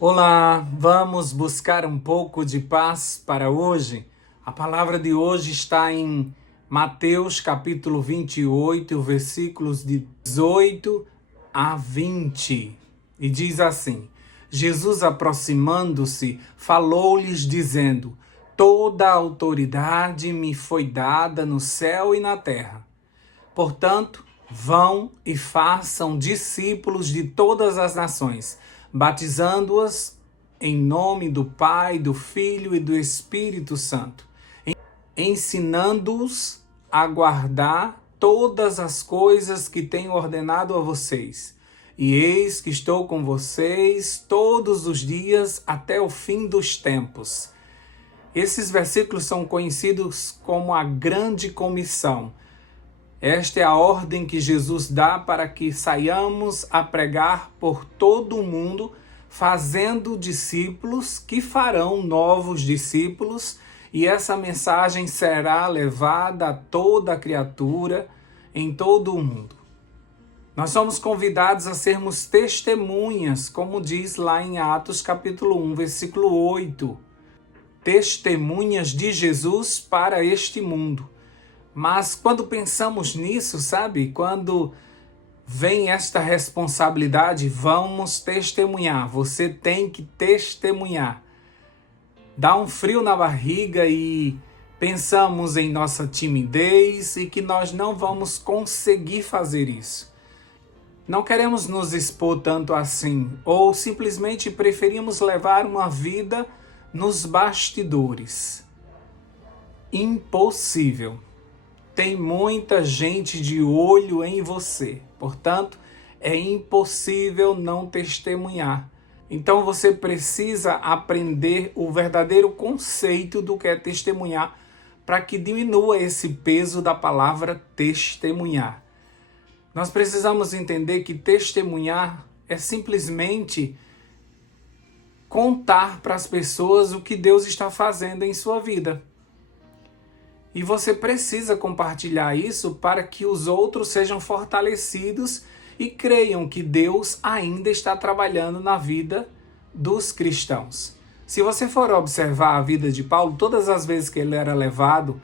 Olá, vamos buscar um pouco de paz para hoje? A palavra de hoje está em Mateus capítulo 28, versículos de 18 a 20. E diz assim: Jesus, aproximando-se, falou-lhes dizendo: Toda a autoridade me foi dada no céu e na terra. Portanto, vão e façam discípulos de todas as nações, batizando-as em nome do Pai, do Filho e do Espírito Santo, ensinando-os a guardar todas as coisas que tenho ordenado a vocês. E eis que estou com vocês todos os dias até o fim dos tempos. Esses versículos são conhecidos como a Grande Comissão. Esta é a ordem que Jesus dá para que saiamos a pregar por todo o mundo, fazendo discípulos que farão novos discípulos, e essa mensagem será levada a toda a criatura em todo o mundo. Nós somos convidados a sermos testemunhas, como diz lá em Atos capítulo 1, versículo 8. Testemunhas de Jesus para este mundo. Mas quando pensamos nisso, sabe? Quando vem esta responsabilidade, vamos testemunhar. Você tem que testemunhar. Dá um frio na barriga e pensamos em nossa timidez e que nós não vamos conseguir fazer isso. Não queremos nos expor tanto assim, ou simplesmente preferimos levar uma vida nos bastidores. Impossível. Tem muita gente de olho em você. Portanto, é impossível não testemunhar. Então você precisa aprender o verdadeiro conceito do que é testemunhar para que diminua esse peso da palavra testemunhar. Nós precisamos entender que testemunhar é simplesmente contar para as pessoas o que Deus está fazendo em sua vida. E você precisa compartilhar isso para que os outros sejam fortalecidos e creiam que Deus ainda está trabalhando na vida dos cristãos. Se você for observar a vida de Paulo, todas as vezes que ele era levado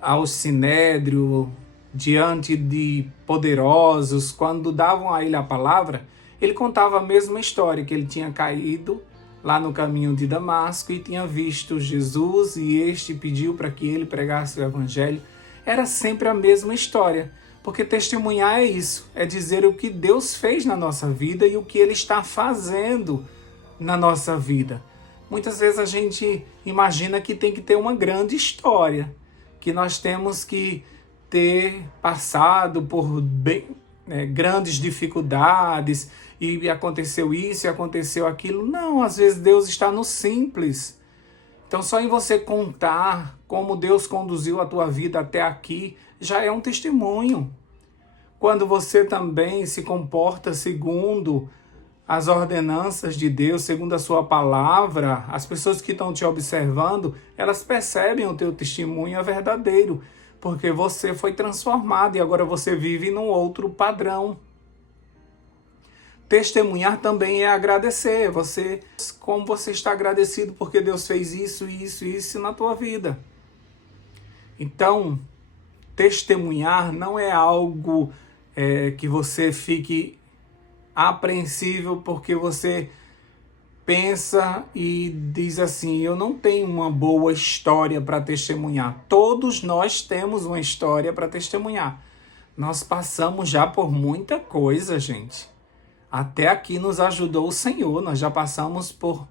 ao sinédrio, diante de poderosos, quando davam a ele a palavra, ele contava a mesma história, que ele tinha caído lá no caminho de Damasco e tinha visto Jesus e este pediu para que ele pregasse o evangelho. Era sempre a mesma história, porque testemunhar é isso, é dizer o que Deus fez na nossa vida e o que ele está fazendo na nossa vida. Muitas vezes a gente imagina que tem que ter uma grande história, que nós temos que ter passado por grandes dificuldades, e aconteceu isso e aconteceu aquilo. Não, às vezes Deus está no simples. Então só em você contar como Deus conduziu a tua vida até aqui, já é um testemunho. Quando você também se comporta segundo as ordenanças de Deus, segundo a sua palavra, as pessoas que estão te observando, elas percebem o teu testemunho é verdadeiro, porque você foi transformado e agora você vive num outro padrão. Testemunhar também é agradecer. Como você está agradecido porque Deus fez isso, isso, isso na tua vida. Então, testemunhar não é algo que você fique apreensível porque você pensa e diz assim: eu não tenho uma boa história para testemunhar. Todos nós temos uma história para testemunhar. Nós passamos já por muita coisa, gente. Até aqui nos ajudou o Senhor, nós já passamos por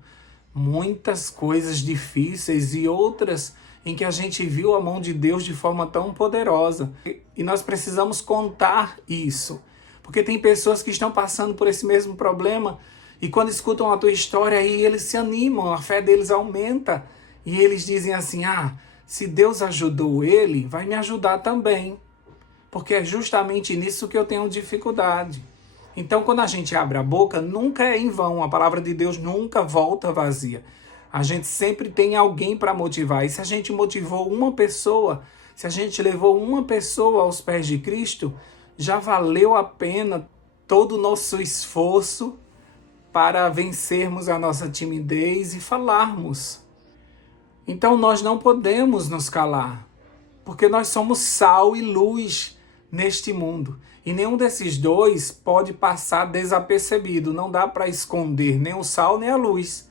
muitas coisas difíceis e outras em que a gente viu a mão de Deus de forma tão poderosa. E nós precisamos contar isso, porque tem pessoas que estão passando por esse mesmo problema e quando escutam a tua história aí eles se animam, a fé deles aumenta e eles dizem assim: se Deus ajudou ele, vai me ajudar também, porque é justamente nisso que eu tenho dificuldade. Então, quando a gente abre a boca, nunca é em vão. A palavra de Deus nunca volta vazia. A gente sempre tem alguém para motivar. E se a gente motivou uma pessoa, se a gente levou uma pessoa aos pés de Cristo, já valeu a pena todo o nosso esforço para vencermos a nossa timidez e falarmos. Então nós não podemos nos calar, porque nós somos sal e luz neste mundo. E nenhum desses dois pode passar desapercebido. Não dá para esconder nem o sal nem a luz.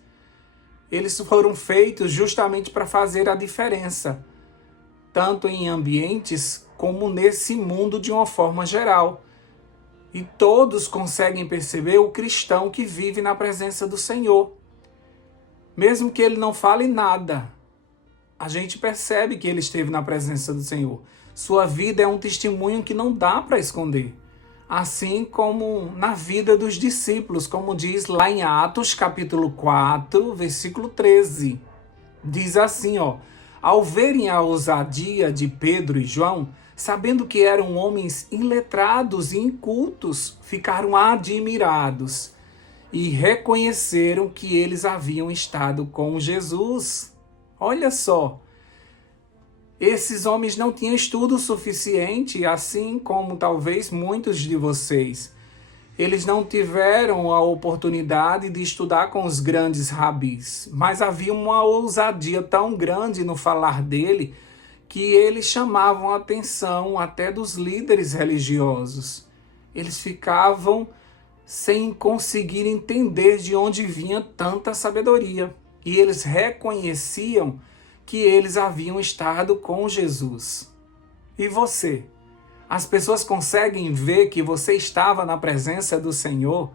Eles foram feitos justamente para fazer a diferença, tanto em ambientes como nesse mundo de uma forma geral. E todos conseguem perceber o cristão que vive na presença do Senhor. Mesmo que ele não fale nada, a gente percebe que ele esteve na presença do Senhor. Sua vida é um testemunho que não dá para esconder. Assim como na vida dos discípulos, como diz lá em Atos capítulo 4, versículo 13. Diz assim, ao verem a ousadia de Pedro e João, sabendo que eram homens iletrados e incultos, ficaram admirados e reconheceram que eles haviam estado com Jesus. Olha só, esses homens não tinham estudo suficiente, assim como talvez muitos de vocês. Eles não tiveram a oportunidade de estudar com os grandes rabis, mas havia uma ousadia tão grande no falar dele que eles chamavam a atenção até dos líderes religiosos. Eles ficavam sem conseguir entender de onde vinha tanta sabedoria. E eles reconheciam que eles haviam estado com Jesus. E você? As pessoas conseguem ver que você estava na presença do Senhor?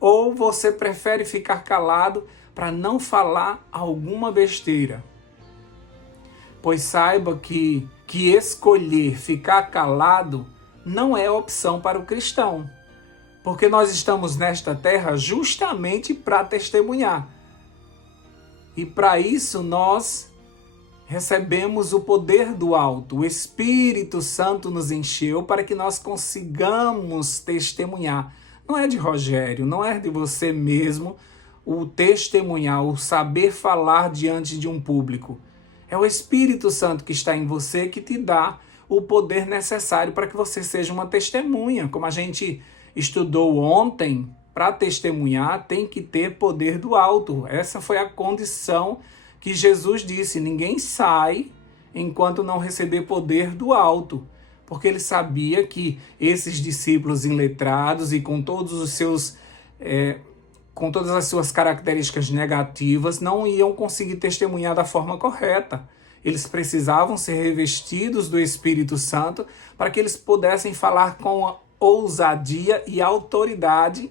Ou você prefere ficar calado para não falar alguma besteira? Pois saiba que escolher ficar calado não é opção para o cristão. Porque nós estamos nesta terra justamente para testemunhar. E para isso nós recebemos o poder do alto. O Espírito Santo nos encheu para que nós consigamos testemunhar. Não é de Rogério, não é de você mesmo o testemunhar, o saber falar diante de um público. É o Espírito Santo que está em você que te dá o poder necessário para que você seja uma testemunha. Como a gente estudou ontem, para testemunhar tem que ter poder do alto. Essa foi a condição que Jesus disse: ninguém sai enquanto não receber poder do alto. Porque ele sabia que esses discípulos iletrados e com todos os seus com todas as suas características negativas não iam conseguir testemunhar da forma correta. Eles precisavam ser revestidos do Espírito Santo para que eles pudessem falar com a ousadia e autoridade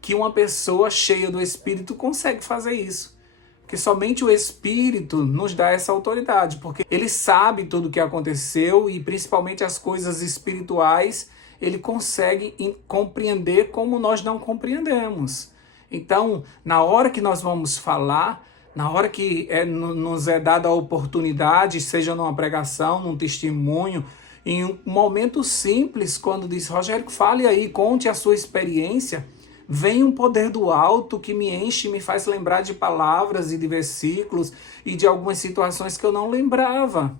que uma pessoa cheia do Espírito consegue fazer isso. Porque somente o Espírito nos dá essa autoridade, porque ele sabe tudo o que aconteceu e principalmente as coisas espirituais, ele consegue compreender como nós não compreendemos. Então, na hora que nós vamos falar, na hora que nos é dada a oportunidade, seja numa pregação, num testemunho, em um momento simples, quando diz: Rogério, fale aí, conte a sua experiência, vem um poder do alto que me enche, me faz lembrar de palavras e de versículos e de algumas situações que eu não lembrava.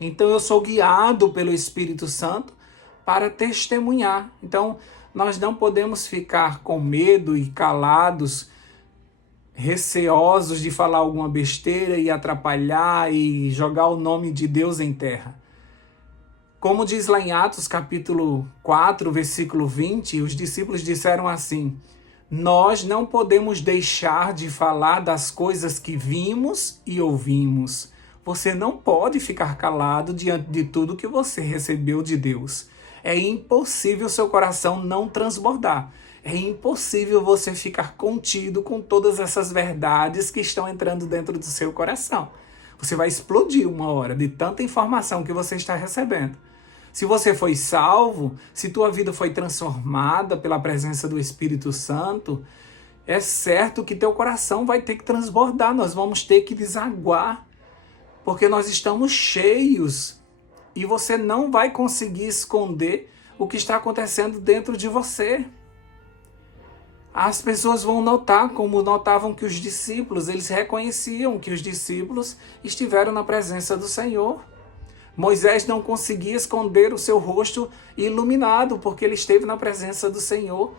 Então eu sou guiado pelo Espírito Santo para testemunhar. Então nós não podemos ficar com medo e calados, receosos de falar alguma besteira e atrapalhar e jogar o nome de Deus em terra. Como diz lá em Atos capítulo 4, versículo 20, os discípulos disseram assim: nós não podemos deixar de falar das coisas que vimos e ouvimos. Você não pode ficar calado diante de tudo que você recebeu de Deus. É impossível seu coração não transbordar. É impossível você ficar contido com todas essas verdades que estão entrando dentro do seu coração. Você vai explodir uma hora de tanta informação que você está recebendo. Se você foi salvo, se tua vida foi transformada pela presença do Espírito Santo, é certo que teu coração vai ter que transbordar, nós vamos ter que desaguar, porque nós estamos cheios e você não vai conseguir esconder o que está acontecendo dentro de você. As pessoas vão notar, como notavam que os discípulos, eles reconheciam que os discípulos estiveram na presença do Senhor. Moisés não conseguia esconder o seu rosto iluminado, porque ele esteve na presença do Senhor.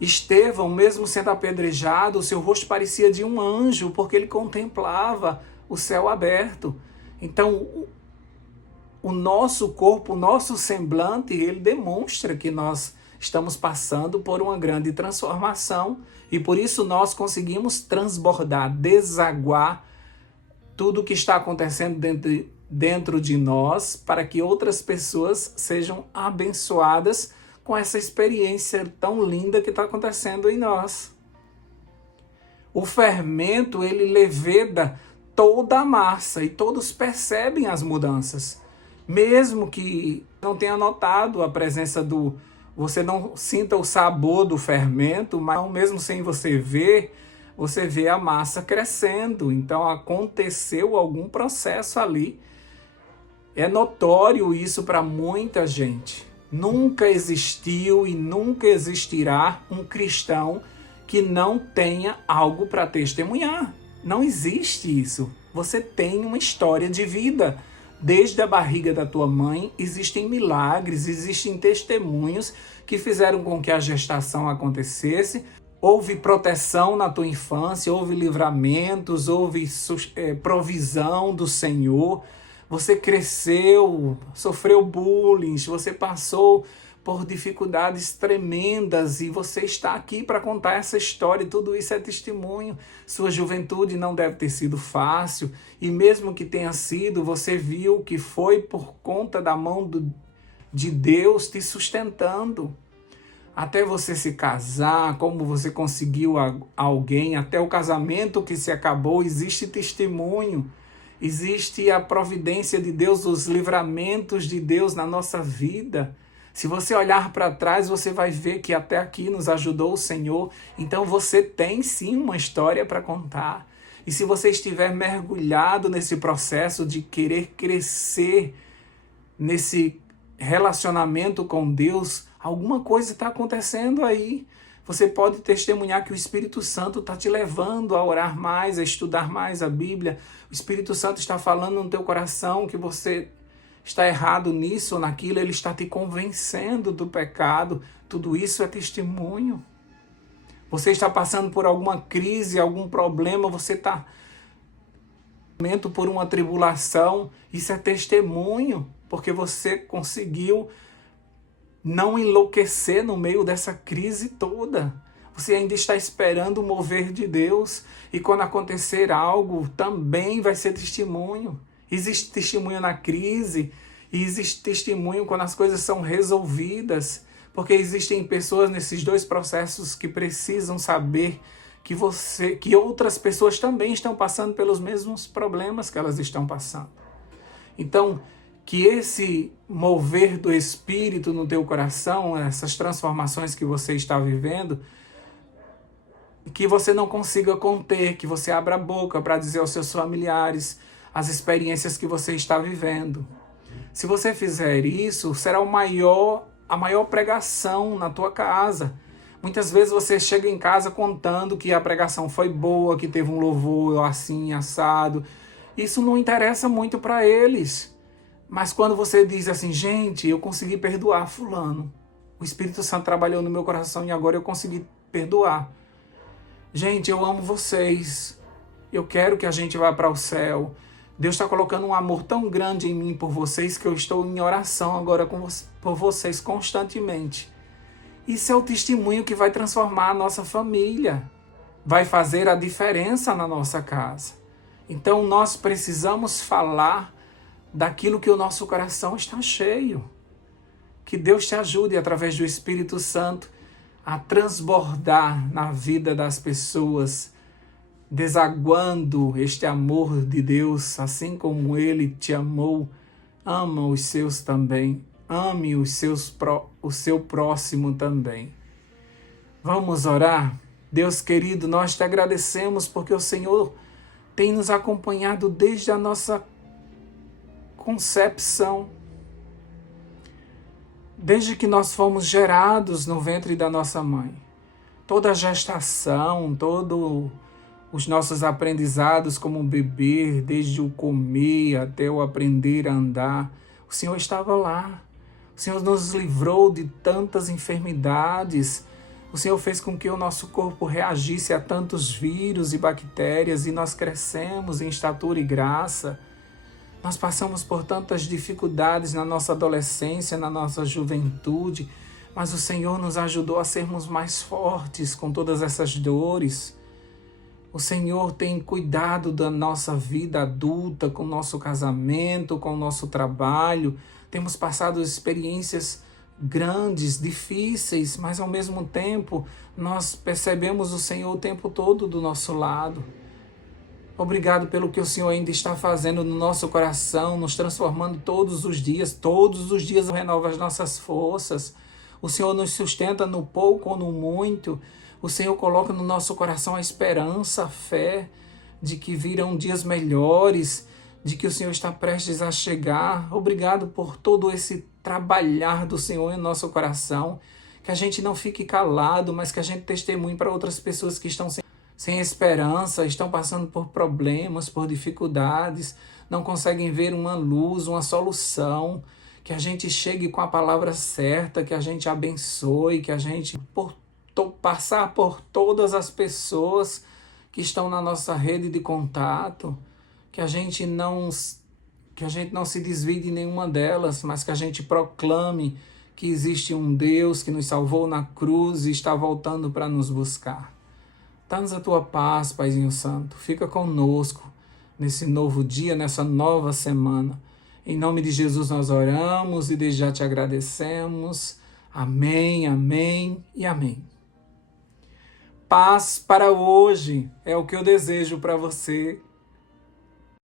Estevão, mesmo sendo apedrejado, o seu rosto parecia de um anjo, porque ele contemplava o céu aberto. Então, o nosso corpo, o nosso semblante, ele demonstra que nós estamos passando por uma grande transformação e por isso nós conseguimos transbordar, desaguar tudo o que está acontecendo dentro de nós para que outras pessoas sejam abençoadas com essa experiência tão linda que está acontecendo em nós. O fermento, ele leveda toda a massa e todos percebem as mudanças. Mesmo que não tenha notado a presença você não sinta o sabor do fermento, mas mesmo sem você vê a massa crescendo. Então aconteceu algum processo ali. É notório isso para muita gente. Nunca existiu e nunca existirá um cristão que não tenha algo para testemunhar. Não existe isso. Você tem uma história de vida. Desde a barriga da tua mãe, existem milagres, existem testemunhos que fizeram com que a gestação acontecesse. Houve proteção na tua infância, houve livramentos, houve provisão do Senhor. Você cresceu, sofreu bullying, você passou por dificuldades tremendas e você está aqui para contar essa história, e tudo isso é testemunho. Sua juventude não deve ter sido fácil, e mesmo que tenha sido, você viu que foi por conta da mão de Deus te sustentando. Até você se casar, como você conseguiu alguém, até o casamento que se acabou, existe testemunho. Existe a providência de Deus, os livramentos de Deus na nossa vida. Se você olhar para trás, você vai ver que até aqui nos ajudou o Senhor. Então você tem sim uma história para contar. E se você estiver mergulhado nesse processo de querer crescer nesse relacionamento com Deus, alguma coisa está acontecendo aí. Você pode testemunhar que o Espírito Santo está te levando a orar mais, a estudar mais a Bíblia. O Espírito Santo está falando no teu coração que você está errado nisso ou naquilo. Ele está te convencendo do pecado. Tudo isso é testemunho. Você está passando por alguma crise, algum problema, você está por uma tribulação. Isso é testemunho, porque você conseguiu não enlouquecer no meio dessa crise toda. Você ainda está esperando o mover de Deus. E quando acontecer algo, também vai ser testemunho. Existe testemunho na crise. E existe testemunho quando as coisas são resolvidas. Porque existem pessoas nesses dois processos que precisam saber que outras pessoas também estão passando pelos mesmos problemas que elas estão passando. Então, que esse mover do Espírito no teu coração, essas transformações que você está vivendo, que você não consiga conter, que você abra a boca para dizer aos seus familiares as experiências que você está vivendo. Se você fizer isso, será a maior pregação na tua casa. Muitas vezes você chega em casa contando que a pregação foi boa, que teve um louvor assim, assado. Isso não interessa muito para eles. Mas quando você diz assim, gente, eu consegui perdoar fulano. O Espírito Santo trabalhou no meu coração e agora eu consegui perdoar. Gente, eu amo vocês. Eu quero que a gente vá para o céu. Deus está colocando um amor tão grande em mim por vocês que eu estou em oração agora por vocês constantemente. Isso é o testemunho que vai transformar a nossa família. Vai fazer a diferença na nossa casa. Então nós precisamos falar daquilo que o nosso coração está cheio. Que Deus te ajude, através do Espírito Santo, a transbordar na vida das pessoas, desaguando este amor de Deus, assim como Ele te amou. Ama os seus também. Ame o seu próximo também. Vamos orar? Deus querido, nós te agradecemos porque o Senhor tem nos acompanhado desde a nossa concepção, desde que nós fomos gerados no ventre da nossa mãe. Toda a gestação, todos os nossos aprendizados como bebê, desde o comer até o aprender a andar, o Senhor estava lá. O Senhor nos livrou de tantas enfermidades, O Senhor fez com que o nosso corpo reagisse a tantos vírus e bactérias e nós crescemos em estatura e graça. Nós passamos por tantas dificuldades na nossa adolescência, na nossa juventude, mas o Senhor nos ajudou a sermos mais fortes com todas essas dores. O Senhor tem cuidado da nossa vida adulta, com o nosso casamento, com o nosso trabalho. Temos passado experiências grandes, difíceis, mas ao mesmo tempo nós percebemos o Senhor o tempo todo do nosso lado. Obrigado pelo que o Senhor ainda está fazendo no nosso coração, nos transformando todos os dias renova as nossas forças. O Senhor nos sustenta no pouco ou no muito. O Senhor coloca no nosso coração a esperança, a fé de que virão dias melhores, de que o Senhor está prestes a chegar. Obrigado por todo esse trabalhar do Senhor em nosso coração, que a gente não fique calado, mas que a gente testemunhe para outras pessoas que estão sem esperança, estão passando por problemas, por dificuldades, não conseguem ver uma luz, uma solução, que a gente chegue com a palavra certa, que a gente abençoe, que a gente passar por todas as pessoas que estão na nossa rede de contato, que a gente não se desvie de nenhuma delas, mas que a gente proclame que existe um Deus que nos salvou na cruz e está voltando para nos buscar. Dá-nos a tua paz, Paizinho Santo. Fica conosco nesse novo dia, nessa nova semana. Em nome de Jesus nós oramos e desde já te agradecemos. Amém, amém e amém. Paz para hoje é o que eu desejo para você.